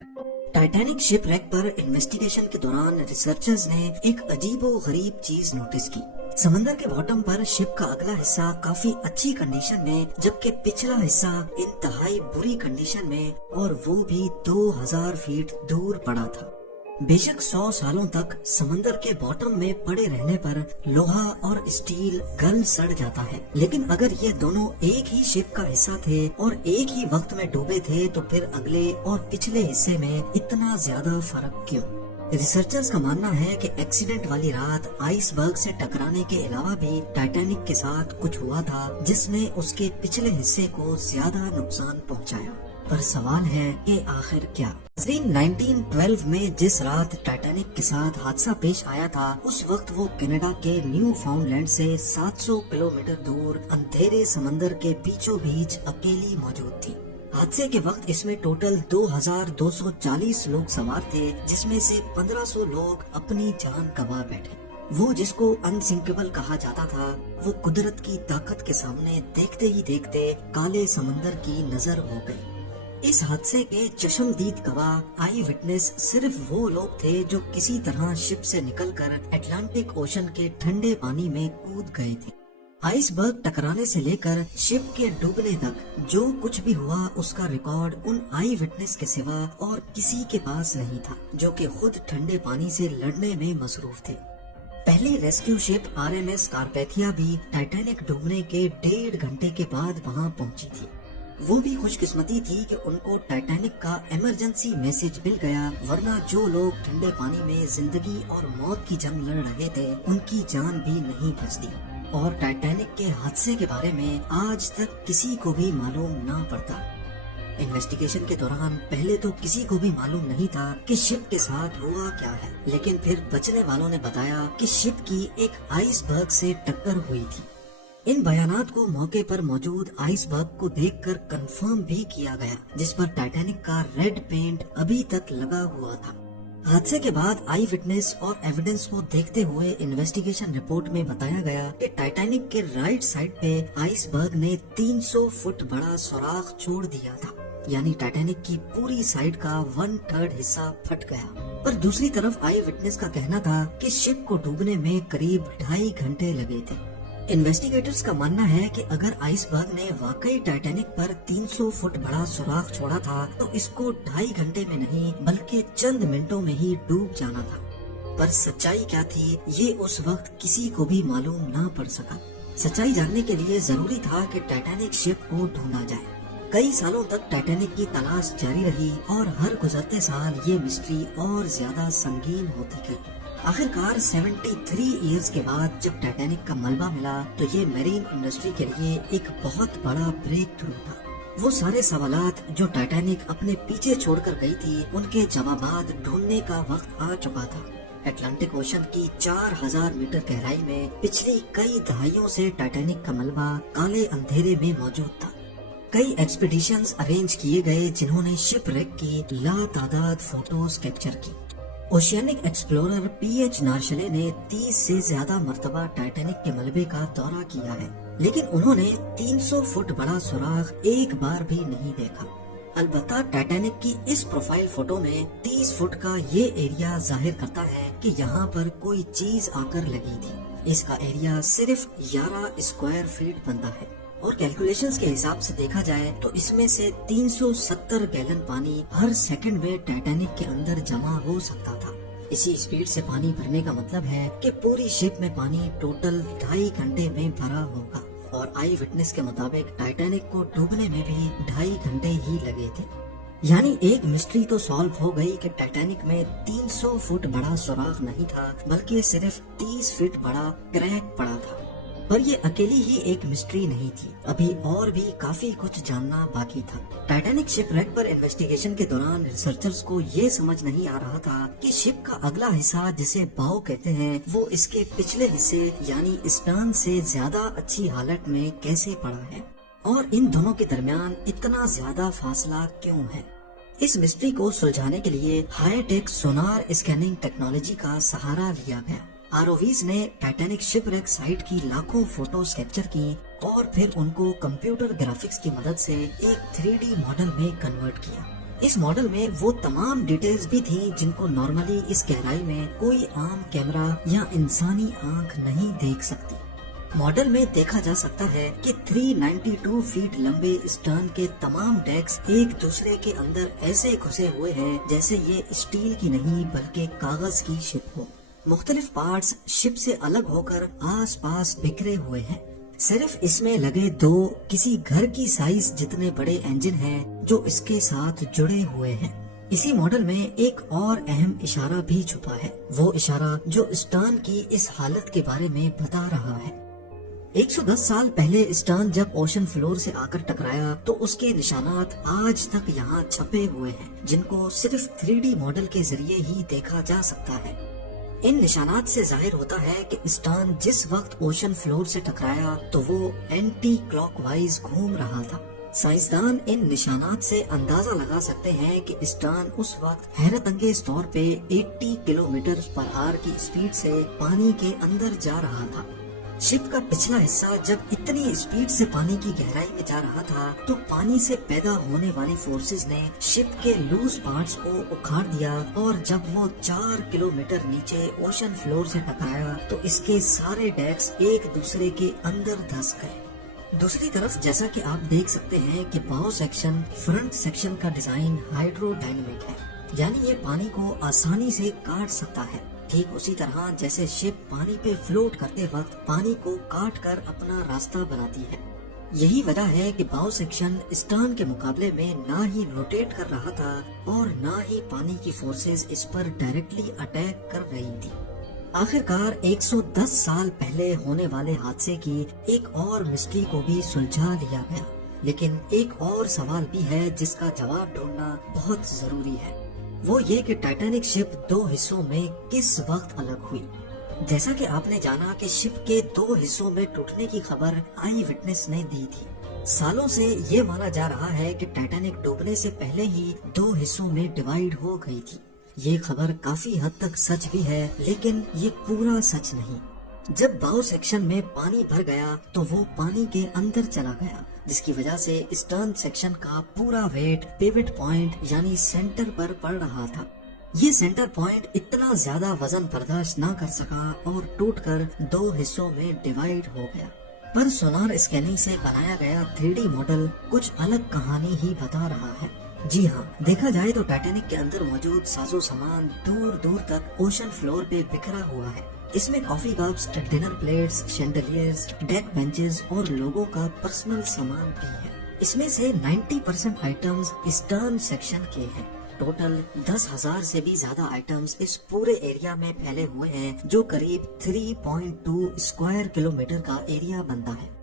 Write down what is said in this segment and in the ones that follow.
Titanic ship rack पर investigation के दौरान रिसर्चर्स ने एक अजीबो गरीब चीज नोटिस की। समंदर के बॉटम पर शिप का अगला हिस्सा काफी अच्छी कंडीशन में, जबकि पिछला हिस्सा इंतहाई बुरी कंडीशन में, और वो भी 2000 फीट दूर पड़ा था। बेशक 100 सालों तक समंदर के बॉटम में पड़े रहने पर लोहा और स्टील गल सड़ जाता है, लेकिन अगर ये दोनों एक ही शिप का हिस्सा थे और एक ही वक्त में डूबे थे तो फिर अगले और पिछले हिस्से में इतना ज्यादा फर्क क्यों? रिसर्चर्स का मानना है कि एक्सीडेंट वाली रात आइसबर्ग से टकराने के अलावा भी टाइटैनिक के साथ कुछ हुआ था जिसने उसके पिछले हिस्से को ज्यादा नुकसान पहुंचाया। पर सवाल है कि आखिर क्या? 1912 में जिस रात टाइटैनिक के साथ हादसा पेश आया था, उस वक्त वो कनाडा के न्यू फाउंडलैंड से 700 किलोमीटर दूर अंधेरे समंदर के बीचों बीच अकेली मौजूद थी। हादसे के वक्त इसमें टोटल 2240 लोग सवार थे, जिसमें से 1500 लोग अपनी जान गंवा बैठे। वो जिसको अनसिंकेबल कहा जाता था, वो कुदरत की ताकत के सामने देखते ही देखते काले समंदर की नजर हो गई। इस हादसे के चश्मदीद गवाह आई विटनेस सिर्फ वो लोग थे जो किसी तरह शिप से निकलकर अटलांटिक ओशन के ठंडे पानी में कूद गए थे। आइसबर्ग टकराने से लेकर शिप के डूबने तक जो कुछ भी हुआ, उसका रिकॉर्ड उन आई विटनेस के सिवा और किसी के पास नहीं था, जो कि खुद ठंडे पानी से लड़ने में मसरूफ थे। पहली रेस्क्यू शिप RMS कारपैथिया भी टाइटैनिक डूबने के 1.5 घंटे के बाद वहां पहुंची थी। वो भी खुशकिस्मती थी कि उनको टाइटैनिक का इमरजेंसी मैसेज मिल गया, वरना जो लोग ठंडे पानी में जिंदगी और मौत की जंग लड़ रहे थे, उनकी जान भी नहीं बचती। और टाइटैनिक के हादसे के बारे में आज तक किसी को भी मालूम ना पड़ता। इन्वेस्टिगेशन के दौरान पहले तो किसी को भी मालूम नहीं था कि शिप के साथ हुआ क्या है, लेकिन फिर बचने वालों ने बताया कि शिप की एक आइसबर्ग से टक्कर हुई थी। इन बयानात को मौके पर मौजूद आइसबर्ग को देखकर कंफर्म भी किया गया, जिस पर टाइटैनिक का रेड पेंट अभी तक लगा हुआ था। हादसे के बाद आई विटनेस और एविडेंस को देखते हुए इन्वेस्टिगेशन रिपोर्ट में बताया गया कि टाइटैनिक के राइट साइड पे आइसबर्ग ने 300 फुट बड़ा सुराख छोड़ दिया था, यानी टाइटैनिक की पूरी साइड का 1/3 हिस्सा फट गया। पर दूसरी तरफ आई विटनेस का कहना था कि शिप को डूबने में करीब 2.5 घंटे लगे थे। इन्वेस्टिगेटर्स का मानना है कि अगर आइसबर्ग ने वाकई टाइटैनिक पर 300 फुट बड़ा सुराख छोड़ा था, तो इसको 2.5 घंटे में नहीं बल्कि चंद मिनटों में ही डूब जाना था। पर सच्चाई क्या थी, ये उस वक्त किसी को भी मालूम ना पड़ सका। सच्चाई जानने के लिए जरूरी था कि टाइटैनिक शिप को ढूंढा जाए। कई सालों तक टाइटैनिक की तलाश जारी रही और हर गुजरते साल ये मिस्ट्री और ज्यादा संगीन होती गई। आखिरकार 73 इयर्स के बाद जब टाइटैनिक का मलबा मिला, तो ये मैरीन इंडस्ट्री के लिए एक बहुत बड़ा ब्रेक थ्रू था। वो सारे सवालात जो टाइटैनिक अपने पीछे छोड़कर गई थी, उनके जवाबात ढूंढने का वक्त आ चुका था। अटलांटिक ओशन की 4000 मीटर गहराई में पिछली कई दहाइयों से टाइटैनिक का मलबा काले अंधेरे में मौजूद था। कई एक्सपीडिशंस अरेंज किए गए जिन्होंने शिप रैक की लातादाद फोटोज कैप्चर की। ओशियानिक एक्सप्लोरर PH नार्शले ने 30 से ज्यादा मर्तबा टाइटैनिक के मलबे का दौरा किया है, लेकिन उन्होंने 300 फुट बड़ा सुराख एक बार भी नहीं देखा। अलबत्ता टाइटैनिक की इस प्रोफाइल फोटो में 30 फुट का ये एरिया जाहिर करता है कि यहाँ पर कोई चीज आकर लगी थी। इसका एरिया सिर्फ 11 स्क्वायर फीट बनता है, और कैलकुलेशंस के हिसाब से देखा जाए तो इसमें से 370 गैलन पानी हर सेकंड में टाइटैनिक के अंदर जमा हो सकता था। इसी स्पीड से पानी भरने का मतलब है कि पूरी शिप में पानी टोटल 2.5 घंटे में भरा होगा, और आई विटनेस के मुताबिक टाइटैनिक को डूबने में भी 2.5 घंटे ही लगे थे। यानी एक मिस्ट्री तो सॉल्व हो गई कि टाइटैनिक में 300 फुट बड़ा सुराख नहीं था, बल्कि सिर्फ 30 फीट बड़ा क्रैक पड़ा था। पर ये अकेली ही एक मिस्ट्री नहीं थी, अभी और भी काफी कुछ जानना बाकी था। टाइटैनिक शिप रैक पर इन्वेस्टिगेशन के दौरान रिसर्चर्स को ये समझ नहीं आ रहा था कि शिप का अगला हिस्सा, जिसे बाव कहते हैं, वो इसके पिछले हिस्से यानी स्टर्न से ज्यादा अच्छी हालत में कैसे पड़ा है, और इन दोनों के दरमियान इतना ज्यादा फासला क्यों है। इस मिस्ट्री को सुलझाने के लिए हाईटेक सोनार स्कैनिंग टेक्नोलॉजी का सहारा लिया गया। ROVs ने टाइटैनिक शिप रैक साइट की लाखों फोटोज कैप्चर की और फिर उनको कंप्यूटर ग्राफिक्स की मदद से एक 3D मॉडल में कन्वर्ट किया। اس ماڈل میں وہ تمام ڈیٹیلز بھی تھی جن کو نارملی اس گہرائی میں کوئی عام کیمرہ یا انسانی آنکھ نہیں دیکھ سکتی۔ ماڈل میں دیکھا جا سکتا ہے کہ 392 فیٹ لمبے اسٹرن کے تمام ڈیکس ایک دوسرے کے اندر ایسے گھسے ہوئے ہیں جیسے یہ اسٹیل کی نہیں بلکہ کاغذ کی شپ ہو۔ مختلف پارٹس شپ سے الگ ہو کر آس پاس بکھرے ہوئے ہیں۔ صرف اس میں لگے دو کسی گھر کی سائز جتنے بڑے انجن ہیں جو اس کے ساتھ جڑے ہوئے ہیں۔ اسی ماڈل میں ایک اور اہم اشارہ بھی چھپا ہے، وہ اشارہ جو اسٹرن کی اس حالت کے بارے میں بتا رہا ہے۔ 110 سال پہلے اسٹرن جب اوشن فلور سے آ کر ٹکرایا تو اس کے نشانات آج تک یہاں چھپے ہوئے ہیں، جن کو صرف 3D ماڈل کے ذریعے ہی دیکھا جا سکتا ہے۔ ان نشانات سے ظاہر ہوتا ہے کہ اسٹرن جس وقت اوشن فلور سے ٹکرایا تو وہ اینٹی کلاک وائز گھوم رہا تھا۔ سائنسدان ان نشانات سے اندازہ لگا سکتے ہیں کہ اسٹرن اس وقت حیرت انگیز طور پہ 80 کلومیٹر پر آور کی اسپیڈ سے پانی کے اندر جا رہا تھا۔ شپ کا پچھلا حصہ جب اتنی اسپیڈ سے پانی کی گہرائی میں جا رہا تھا تو پانی سے پیدا ہونے والی فورسز نے شپ کے لوز پارٹس کو اکھاڑ دیا، اور جب وہ 4 کلومیٹر نیچے اوشن فلور سے ٹکرایا تو اس کے سارے ڈیکس ایک دوسرے کے اندر دھس گئے۔ دوسری طرف جیسا کہ آپ دیکھ سکتے ہیں کہ باؤ سیکشن فرنٹ سیکشن کا ڈیزائن ہائیڈرو ڈائنامک ہے، یعنی یہ پانی کو آسانی سے کاٹ سکتا ہے، ٹھیک اسی طرح جیسے شپ پانی پہ فلوٹ کرتے وقت پانی کو کاٹ کر اپنا راستہ بناتی ہے۔ یہی وجہ ہے کہ باؤ سیکشن اسٹرن کے مقابلے میں نہ ہی روٹیٹ کر رہا تھا اور نہ ہی پانی کی فورسز اس پر ڈائریکٹلی اٹیک کر رہی تھی۔ آخر کار 110 سال پہلے ہونے والے حادثے کی ایک اور مسٹری کو بھی سلجھا لیا گیا، لیکن ایک اور سوال بھی ہے جس کا جواب ڈھونڈنا بہت ضروری ہے، وہ یہ کہ ٹائٹینک شپ 2 حصوں میں کس وقت الگ ہوئی۔ جیسا کہ آپ نے جانا کہ شپ کے 2 حصوں میں ٹوٹنے کی خبر آئی وٹنس نے دی تھی۔ سالوں سے یہ مانا جا رہا ہے کہ ٹائٹینک ڈوبنے سے پہلے ہی 2 حصوں میں ڈیوائیڈ ہو گئی تھی۔ یہ خبر کافی حد تک سچ بھی ہے، لیکن یہ پورا سچ نہیں۔ جب باؤ سیکشن میں پانی بھر گیا تو وہ پانی کے اندر چلا گیا، جس کی وجہ سے اسٹرن سیکشن کا پورا ویٹ پیوٹ پوائنٹ یعنی سینٹر پر پڑ رہا تھا۔ یہ سینٹر پوائنٹ اتنا زیادہ وزن برداشت نہ کر سکا اور ٹوٹ کر 2 حصوں میں ڈیوائیڈ ہو گیا۔ پر سونار اسکیننگ سے بنایا گیا 3D ماڈل کچھ الگ کہانی ہی بتا رہا ہے۔ جی ہاں، دیکھا جائے تو ٹائٹینک کے اندر موجود سازو سامان دور دور تک اوشن فلور پہ بکھرا ہوا ہے۔ اس میں کافی cups, dinner plates, chandeliers, deck benches اور لوگوں کا پرسنل سامان بھی ہے۔ اس میں سے 90% آئٹمز اسٹرن سیکشن کے ہیں۔ ٹوٹل 10,000 سے بھی زیادہ آئٹمز اس پورے ایریا میں پھیلے ہوئے ہیں، جو قریب 3.2 اسکوائر کلومیٹر کا ایریا بنتا ہے۔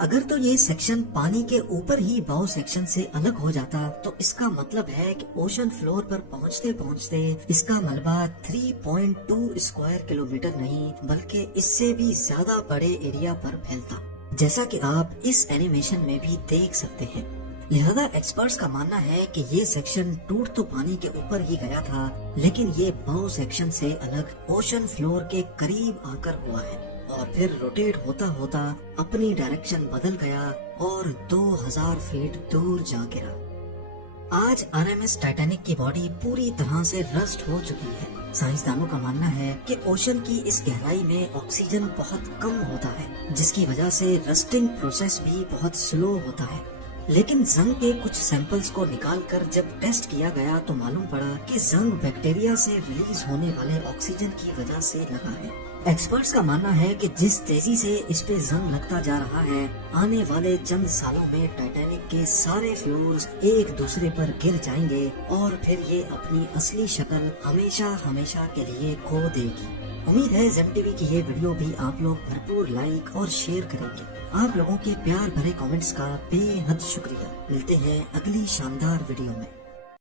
اگر تو یہ سیکشن پانی کے اوپر ہی باؤ سیکشن سے الگ ہو جاتا تو اس کا مطلب ہے کہ اوشن فلور پر پہنچتے پہنچتے اس کا ملبہ 3.2 اسکوائر کلومیٹر نہیں بلکہ اس سے بھی زیادہ بڑے ایریا پر پھیلتا، جیسا کہ آپ اس اینیمیشن میں بھی دیکھ سکتے ہیں۔ لہذا ایکسپرٹس کا ماننا ہے کہ یہ سیکشن ٹوٹ تو پانی کے اوپر ہی گیا تھا، لیکن یہ باؤ سیکشن سے الگ اوشن فلور کے قریب آ کر ہوا ہے اور پھر روٹیٹ ہوتا ہوتا اپنی ڈائریکشن بدل گیا اور 2000 فیٹ دور جا گرا۔ آج RMS ٹائٹینک کی باڈی پوری طرح سے رسٹ ہو چکی ہے۔ سائنسدانوں کا ماننا ہے کہ اوشن کی اس گہرائی میں آکسیجن بہت کم ہوتا ہے، جس کی وجہ سے رسٹنگ پروسیس بھی بہت سلو ہوتا ہے۔ لیکن زنگ کے کچھ سیمپلز کو نکال کر جب ٹیسٹ کیا گیا تو معلوم پڑا کہ زنگ بیکٹیریا سے ریلیز ہونے والے آکسیجن کی وجہ سے لگا ہے۔ ایکسپرٹس کا ماننا ہے کہ جس تیزی سے اس پہ زنگ لگتا جا رہا ہے، آنے والے چند سالوں میں ٹائٹینک کے سارے فلورز ایک دوسرے پر گر جائیں گے اور پھر یہ اپنی اصلی شکل ہمیشہ ہمیشہ کے لیے کھو دے گی۔ امید ہے زیم ٹی وی کی یہ ویڈیو بھی آپ لوگ بھرپور لائک اور شیئر کریں گے۔ آپ لوگوں کے پیار بھرے کامنٹس کا بے حد شکریہ۔ ملتے ہیں اگلی شاندار ویڈیو میں۔